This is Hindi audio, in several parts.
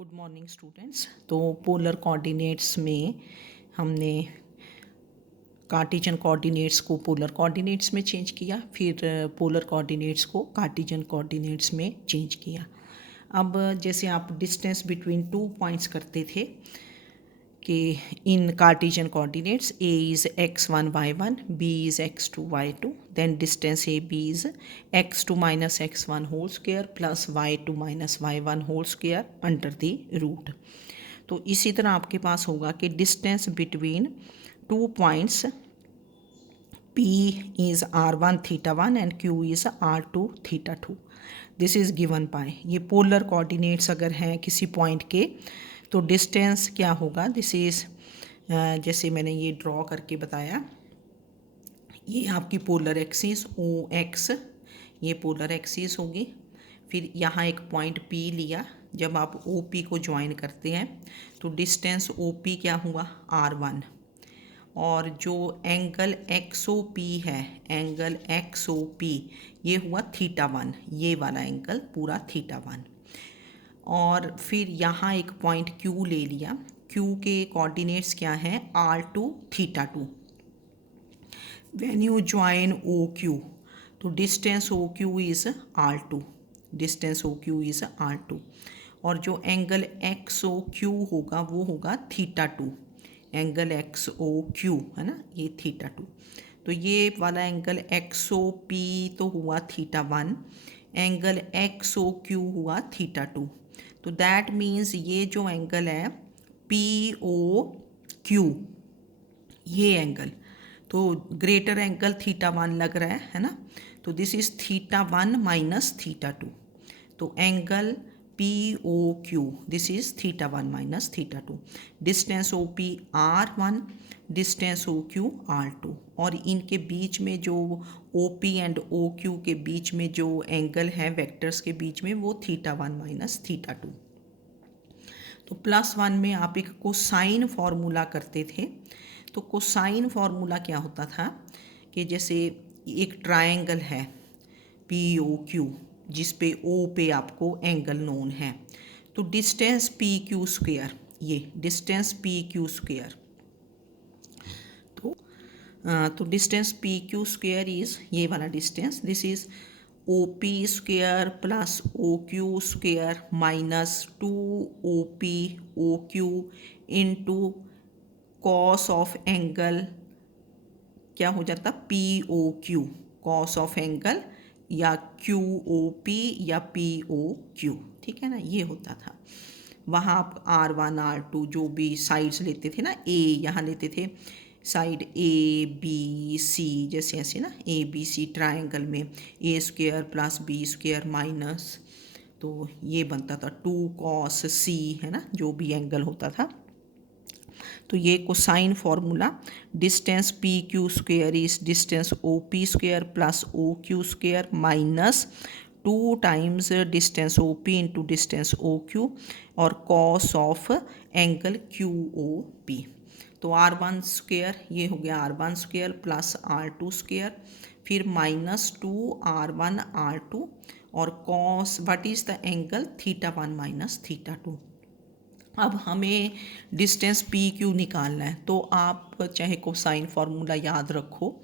Good morning students. तो पोलर कोऑर्डिनेट्स में हमने कार्टेशियन कोऑर्डिनेट्स को पोलर कोऑर्डिनेट्स में चेंज किया, फिर पोलर कोऑर्डिनेट्स को कार्टेशियन कोऑर्डिनेट्स में चेंज किया। अब जैसे आप डिस्टेंस बिटवीन टू पॉइंट्स करते थे कि इन cartesian coordinates a is x1 y1, b is x2 y2, then distance ab is x2 minus x1 whole square plus y2 minus y1 whole square under the root। तो इसी तरह आपके पास होगा कि distance between two points p is r1 theta 1 and q is r2 theta 2। This is given by, ये पोलर कोऑर्डिनेट्स अगर हैं किसी पॉइंट के तो डिस्टेंस क्या होगा। दिस इज़ जैसे मैंने ये ड्रॉ करके बताया, ये आपकी पोलर एक्सिस ओ एक्स, ये पोलर एक्सिस होगी। फिर यहाँ एक पॉइंट P लिया, जब आप OP को ज्वाइन करते हैं तो डिस्टेंस OP क्या हुआ R1, और जो एंगल XOP है, एंगल XOP ये हुआ θ1, ये वाला एंगल पूरा θ1। और फिर यहाँ एक पॉइंट Q ले लिया, Q के कोऑर्डिनेट्स क्या हैं R2 θ2। When you join OQ तो distance OQ is R2, distance OQ is R2, और जो एंगल XOQ होगा वो होगा θ2, एंगल XOQ है ना, ये θ2। तो ये वाला एंगल XOP तो हुआ θ1, एंगल XOQ हुआ θ2। तो दैट मीन्स ये जो एंगल है POQ, ये एंगल तो ग्रेटर एंगल θ1 लग रहा है ना, तो दिस इज़ θ1 माइनस θ2। तो angle POQ this is θ1 minus θ2। Distance OP R1, distance OQ R2, और इनके बीच में जो OP एंड OQ के बीच में जो एंगल है वेक्टर्स के बीच में वो θ1 माइनस θ2। तो +1 में आप एक कोसाइन फार्मूला करते थे, तो कोसाइन फार्मूला क्या होता था कि जैसे एक ट्रायंगल है POQ जिस पे O पे आपको एंगल नोन है, तो डिस्टेंस PQ स्क्वायर, ये डिस्टेंस PQ स्क्वायर, तो डिस्टेंस PQ स्क्वायर इज़ ये वाला distance, this is OP square plus OQ square minus 2OP OQ into cos of angle क्या हो जाता POQ, कॉस ऑफ एंगल या QOP या POQ, ठीक है ना, ये होता था। वहाँ आप R1 R2 जो भी साइड्स लेते थे ना, A यहाँ लेते थे साइड ABC, जैसे ऐसे ना ABC ट्रायंगल में A square plus B square minus, तो ये बनता था 2 cos C है ना, जो भी एंगल होता था। तो ये cosine formula, distance PQ square is distance OP square plus OQ square minus 2 times distance OP into distance OQ और कॉस ऑफ एंगल QOP। तो R1 स्क्वायर ये हो गया R1 square plus R2 square, फिर माइनस 2R1 R2 और cos what is the angle θ1 minus θ2। अब हमें डिस्टेंस PQ निकालना है, तो आप चाहे कोसाइन फार्मूला याद रखो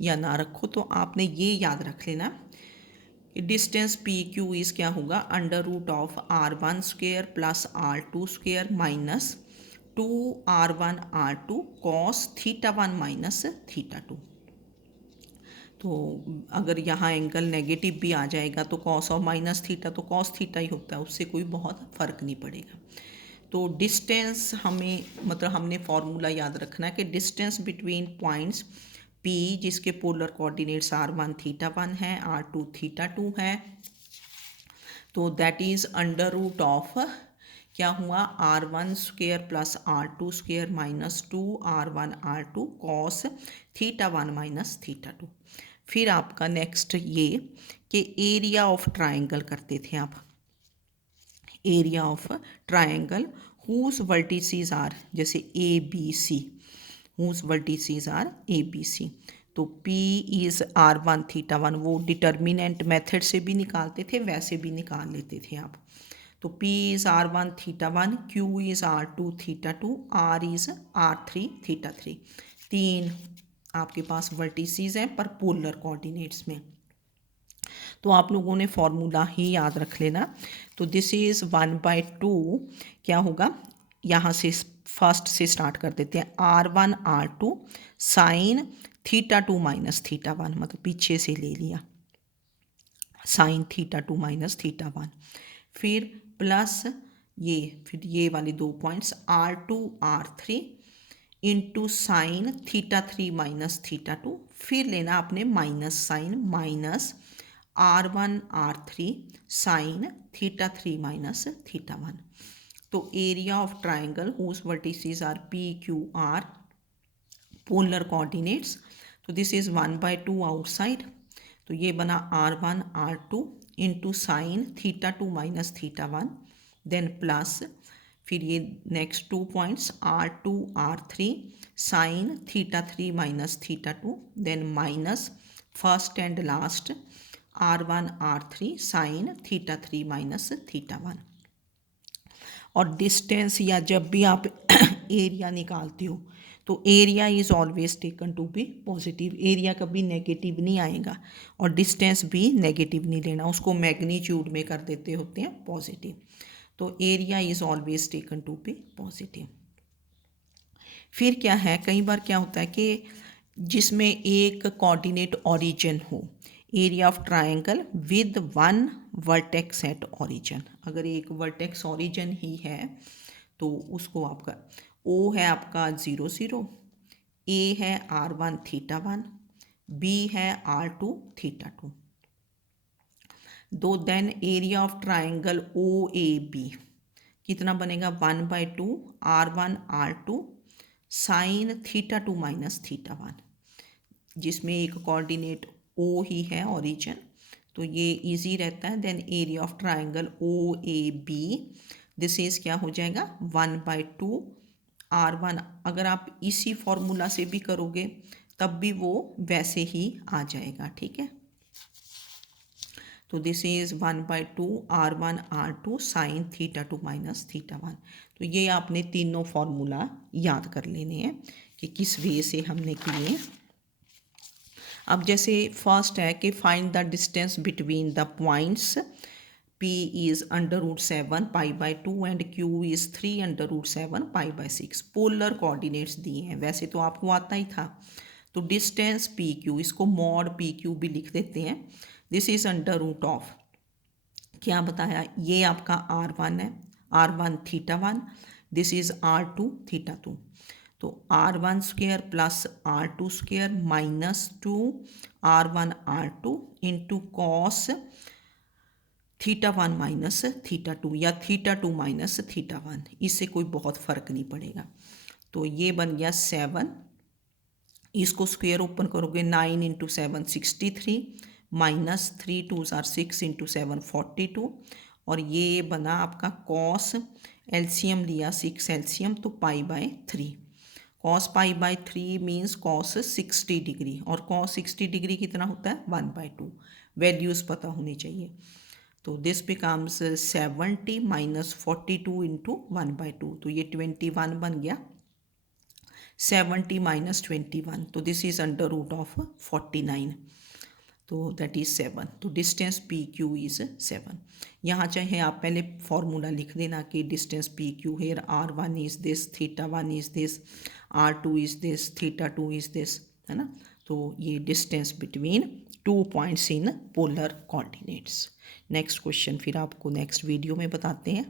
या ना रखो, तो आपने ये याद रख लेना कि डिस्टेंस PQ इज़ क्या होगा √ऑफ R1 square plus R2 square minus 2R1 R2 cos θ1 minus θ2। तो अगर यहाँ एंगल नेगेटिव भी आ जाएगा तो कॉस ऑफ माइनस थीटा तो कॉस थीटा ही होता है, उससे कोई बहुत फ़र्क नहीं पड़ेगा। तो डिस्टेंस हमें मतलब हमने फार्मूला याद रखना है कि डिस्टेंस बिटवीन पॉइंट्स P जिसके पोलर कोऑर्डिनेट्स R1 θ1 है, R2 θ2 है, तो दैट इज़ √ऑफ क्या हुआ R1 square plus R2 square minus 2R1 R2 cos θ1 minus θ2। फिर आपका नेक्स्ट ये कि एरिया ऑफ ट्रायंगल करते थे आप, area of triangle whose vertices are, जैसे ABC, whose vertices are ABC, तो P इज़ R1 θ1 वो डिटर्मिनेंट मेथड से भी निकालते थे, वैसे भी निकाल लेते थे आप। तो P is R1 theta 1, Q is R2 theta 2, R is R3 theta 3। 3 आपके पास वर्टिसेस हैं पर पोलर कोऑर्डिनेट्स में। तो आप लोगों ने फॉर्मूला ही याद रख लेना। तो दिस इज़ 1/2 क्या होगा, यहाँ से फर्स्ट से स्टार्ट कर देते हैं। R1 R2 sign theta 2 minus theta 1, मतलब पीछे से ले लिया साइन थीटा 2 माइनस थीटा 1, फिर प्लस ये, फिर ये वाले 2 points R2 R3 into sine theta 3 minus theta 2, फिर लेना आपने minus sine minus R1 R3 sine theta 3 minus theta 1। तो area of triangle whose vertices are P Q R polar coordinates. तो दिस इज़ 1/2 आउटसाइड, तो ये बना R1 R2 into sine theta 2 minus theta 1, then plus फिर ये next 2 points R2 R3 sine theta 3 minus theta 2, then minus first and last R1 R3 sine theta 3 minus theta 1। और डिस्टेंस या जब भी आप एरिया निकालते हो तो area is always taken to be positive, area कभी नेगेटिव नहीं आएगा, और डिस्टेंस भी नेगेटिव नहीं लेना, उसको मैग्नीट्यूड में कर देते होते हैं पॉजिटिव। तो area is always taken to be positive. फिर क्या है, कई बार क्या होता है कि जिसमें एक कोऑर्डिनेट ओरिजिन हो, area of triangle with 1 vertex at origin, अगर एक वर्टेक्स ओरिजिन ही है तो उसको आपका O है आपका 0 0, A है R1 थीटा 1, B है R2 थीटा 2। दो then area of triangle OAB कितना बनेगा, 1/2 R1 R2 sign theta 2 minus theta 1, जिसमें एक कोऑर्डिनेट O ही है ओरिजिन, तो ये इजी रहता है। Then area of triangle OAB, this is क्या हो जाएगा 1/2 R1, अगर आप इसी फॉर्मूला से भी करोगे तब भी वो वैसे ही आ जाएगा, ठीक है। तो this is 1/2 R1 R2 sign theta 2 minus theta 1। तो ये आपने तीनों फॉर्मूला याद कर लेने हैं कि किस वे से हमने किए। अब जैसे फर्स्ट है कि find the distance between the points P is √7 π/2 and Q is 3 √7 π/6। Polar coordinates दिए हैं, वैसे तो आपको आता ही था। तो डिस्टेंस PQ, इसको मॉड PQ भी लिख देते हैं। दिस इज √, क्या बताया, ये आपका R1 है, R1 theta 1, this is R2 theta 2। तो R1 square plus R2 square minus 2 R1 R2 into cos theta 1 minus theta 2 या थीटा 2 माइनस थीटा 1, इससे कोई बहुत फ़र्क नहीं पड़ेगा। तो ये बन गया 7, इसको स्क्वेयर ओपन करोगे 9 into 7 63 minus 3 2s are 6 into 7 42, और ये बना आपका कॉस, एलसीएम लिया 6 एलसीएम तो π/3, कॉस π/3 मीन्स कॉस 60 डिग्री, और कॉस 60 डिग्री कितना होता है 1/2, वैल्यूज़ पता होनी चाहिए। तो दिस बिकम्स 70 माइनस 42 इंटू 1/2, तो ये 21 बन गया। 70 माइनस 21, तो दिस इज √49, तो दैट इज 7। तो डिस्टेंस PQ इज 7। यहाँ चाहे आप पहले फॉर्मूला लिख देना कि distance PQ here R1 is this, theta 1 is this, R2 is this, theta 2 is this, है ना। तो ये distance between 2 points in polar coordinates. Next question फिर आपको नेक्स्ट वीडियो में बताते हैं।